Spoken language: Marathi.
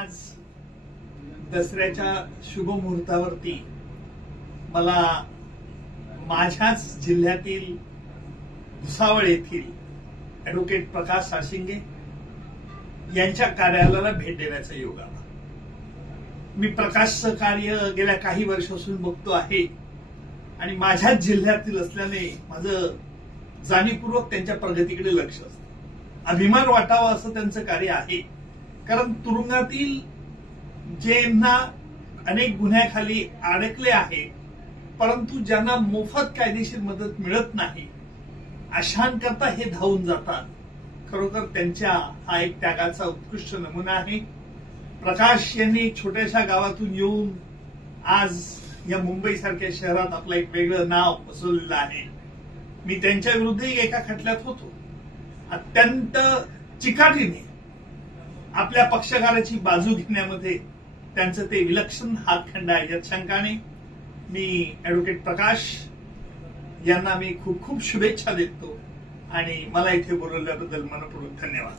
आज दसऱ्याच्या शुभ मुहूर्तावरती मला माझ्याच जिल्ह्यातील भुसावळ येथील ॲडव्होकेट प्रकाश साशिंगे यांच्या कार्यालयाला भेट देण्याचा योग आला. मी प्रकाशचं कार्य गेल्या काही वर्षापासून बघतो आहे आणि माझ्याच जिल्ह्यातील असल्याने माझं जाणीवपूर्वक त्यांच्या प्रगतीकडे लक्ष असतं. अभिमान वाटावा असं त्यांचं कार्य आहे, कारण तुरुंगातील ज्यांना अनेक गुन्ह्याखाली अडकले आहे परंतु ज्यांना मोफत कायदेशीर मदत मिळत नाही अशांकरता हे धावून जातात. खरोखर त्यांच्या हा एक त्यागाचा उत्कृष्ट नमुना आहे. प्रकाश यांनी छोट्याशा गावातून येऊन आज या मुंबई सारख्या शहरात आपलं एक वेगळं नाव बसवलेलं आहे. मी त्यांच्या विरुद्धही एका खटल्यात होतो. अत्यंत चिकाटीने आपल्या पक्षकाराची बाजू घेण्यामध्ये त्यांचं ते विलक्षण हातखंड आहे. यात शंका नाही. मी ॲडव्होकेट प्रकाश यांना मी खूप खूप शुभेच्छा देतो आणि मला इथे बोलवल्याबद्दल मनपूर्वक धन्यवाद.